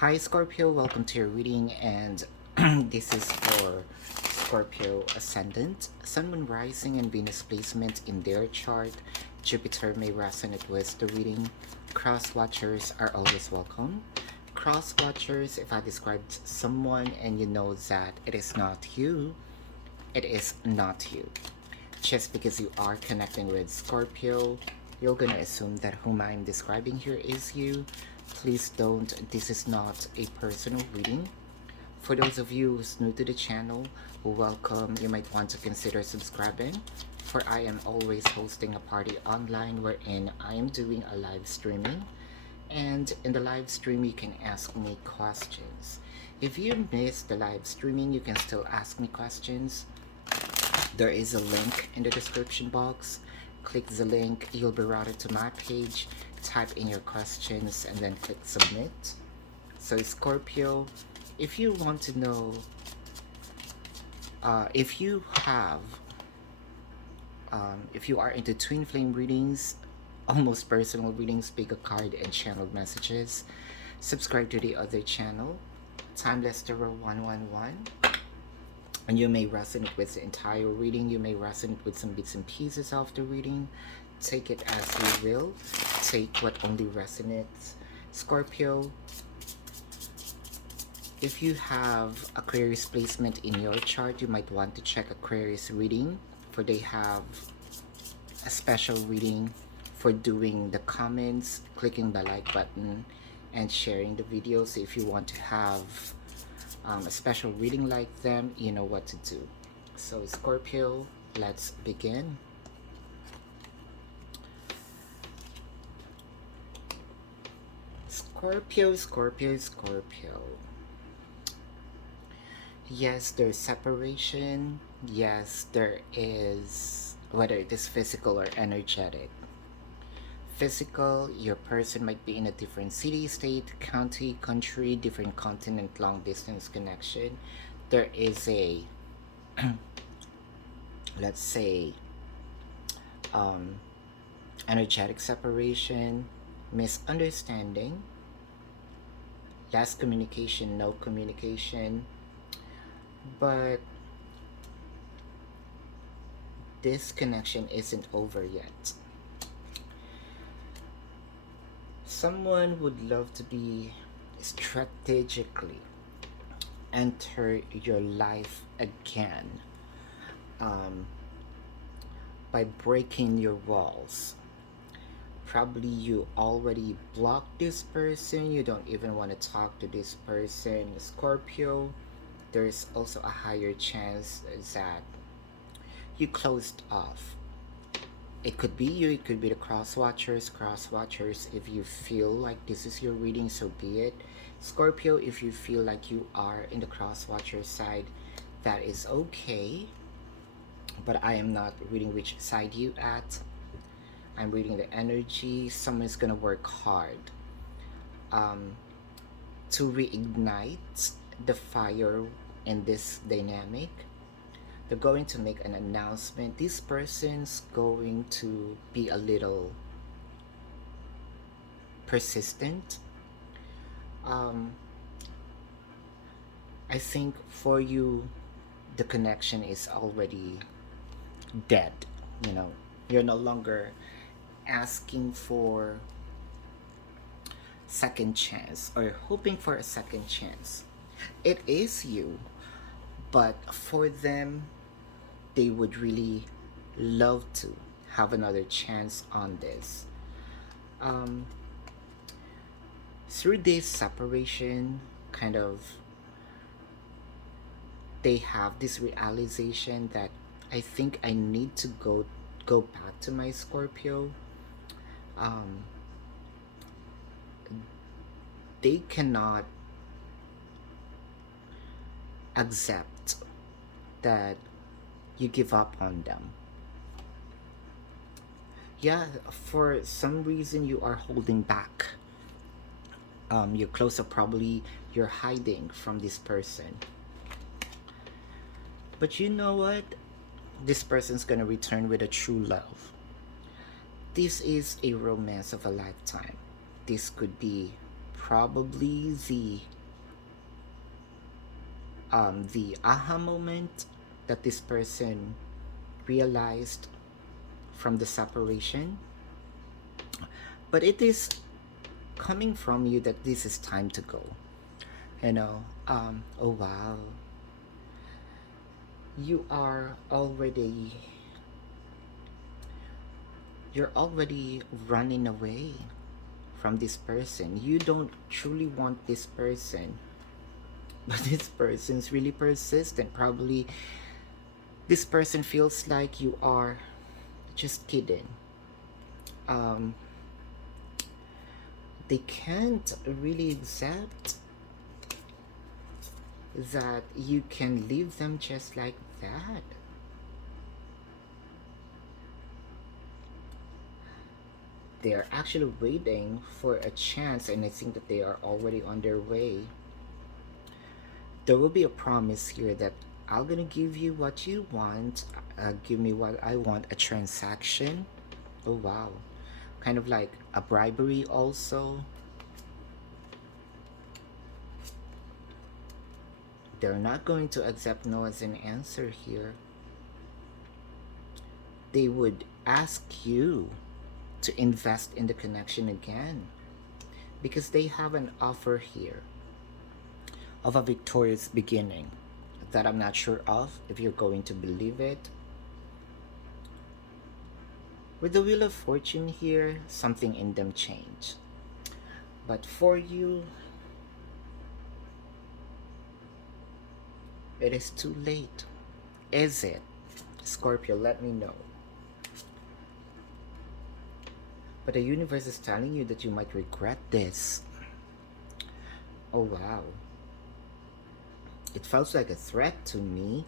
Hi Scorpio, welcome to your reading, and this is for Scorpio Ascendant, Sun, Moon, Rising, and Venus placement in their chart. Jupiter may resonate with the reading. Cross watchers are always welcome. Cross watchers, if I described someone and you know that it is not you, it is not you. Just because you are connecting with Scorpio, you're gonna assume that whom I'm describing here is you. Please don't, this is not a personal reading. For those of you who's new to the channel, welcome. You might want to consider subscribing, for I am always hosting a party online wherein I am doing a live streaming. And in the live stream, you can ask me questions. If you missed the live streaming, you can still ask me questions. There is a link in the description box. Click the link, you'll be routed to my page. Type in your questions and then click submit. So Scorpio, if you want to know, if you are into twin flame readings, almost personal readings, pick a card and channeled messages, subscribe to the other channel, Timeless Tarot 111. And you may resonate with the entire reading, you may resonate with some bits and pieces of the reading. Take it as you will. Take what only resonates. Scorpio, if you have Aquarius placement in your chart, you might want to check Aquarius reading, for they have a special reading for doing the comments, clicking the like button, and sharing the video. So if you want to have a special reading like them, you know what to do. So Scorpio, let's begin. Scorpio, Scorpio, Scorpio. Yes, there's separation. Yes, there is, whether it is physical or energetic. Physical, your person might be in a different city, state, county, country, different continent, long distance connection. There is a, let's say, energetic separation, misunderstanding, less communication, no communication. But this connection isn't over yet. Someone would love to be strategically enter your life again, by breaking your walls. Probably you already blocked this person, you don't even want to talk to this person. Scorpio, there's also a higher chance that you closed off. It could be you, it could be the cross watchers. If you feel like this is your reading, so be it. Scorpio, if you feel like you are in the cross watcher side, that is okay. But I am not reading which side you at. I'm reading the energy. Someone's gonna work hard to reignite the fire in this dynamic. They're going to make an announcement. This person's going to be a little persistent. I think for you, the connection is already dead. You know, you're no longer asking for second chance or hoping for a second chance. It is you, but for them, they would really love to have another chance on this. Through this separation, kind of, they have this realization that I think I need to go back to my Scorpio. They cannot accept that you give up on them. Yeah, for some reason you are holding back. You're closer, probably you're hiding from this person. But you know what? This person's gonna return with a true love. This is a romance of a lifetime. This could be probably the aha moment that this person realized from the separation, but it is coming from you that this is time to go. Oh wow, you are already you're already running away from this person. You don't truly want this person, but this person's really persistent. Probably this person feels like you are just kidding. um they can't really accept that you can leave them just like that. They're actually waiting for a chance, and I think that they are already on their way. There will be a promise here that I'm gonna give you what you want, give me what I want, a transaction. Oh wow, kind of like a bribery also. They're not going to accept no as an answer here. They would ask you to invest in the connection again because they have an offer here of a victorious beginning that I'm not sure of if you're going to believe it. With the Wheel of Fortune here, something in them changed. But for you, it is too late. Is it? Scorpio, let me know. But the universe is telling you that you might regret this. Oh wow. It felt like a threat to me.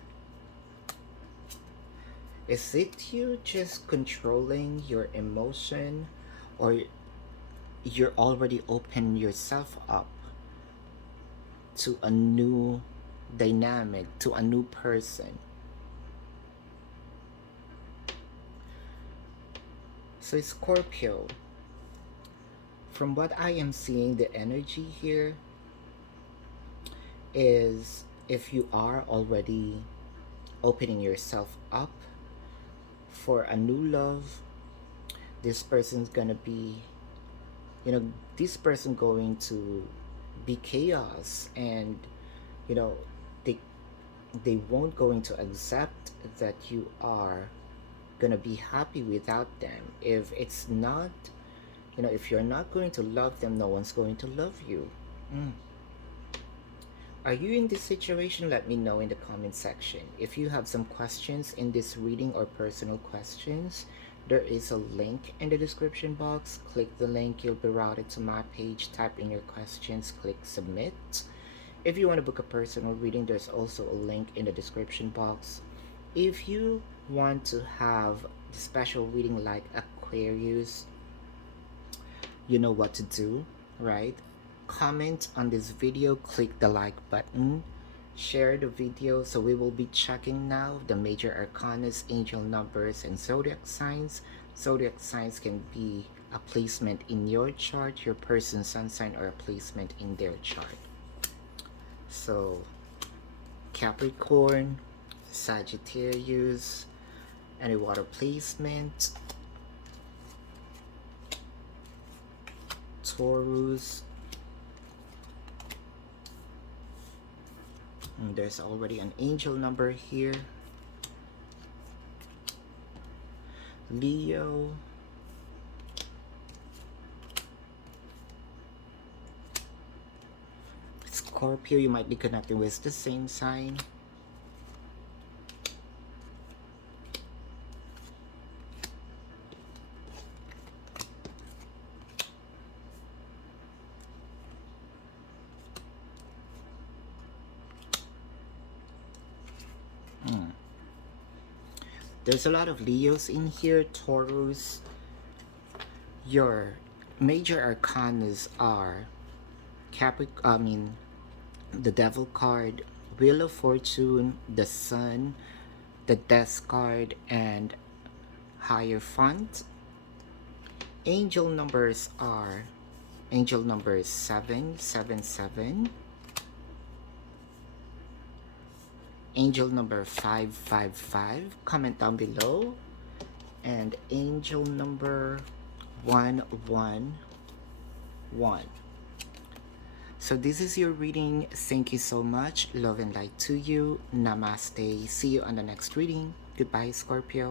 Is it you just controlling your emotion, or you're already open yourself up to a new dynamic, to a new person? So Scorpio, from what I am seeing, the energy here is if you are already opening yourself up for a new love, this person's gonna be, this person going to be chaos, and you know they they won't going to accept that you are gonna be happy without them. If it's not, if you're not going to love them, no one's going to love you. Are you in this situation? Let me know in the comment section. If you have some questions in this reading or personal questions, there is a link in the description box. Click the link, you'll be routed to my page. Type in your questions, click submit. If you want to book a personal reading, there's also a link in the description box. If you want to have the special reading like Aquarius, you know what to do, right? Comment on this video, click the like button, share the video. So we will be checking now the major arcanas, angel numbers, and zodiac signs. Zodiac signs can be a placement in your chart, your person's sun sign, or a placement in their chart. So Capricorn, Sagittarius, any water placement, Taurus. And there's already an angel number here. Leo, Scorpio, you might be connecting with the same sign. There's a lot of Leos in here. Taurus. Your major arcanas are the Devil card, Wheel of Fortune, the Sun, the Death card, and Hierophant. Angel numbers are Angel number is 777. Angel number 555. Comment down below. And angel number 111. So this is your reading. Thank you so much. Love and light to you. Namaste. See you on the next reading. Goodbye, Scorpio.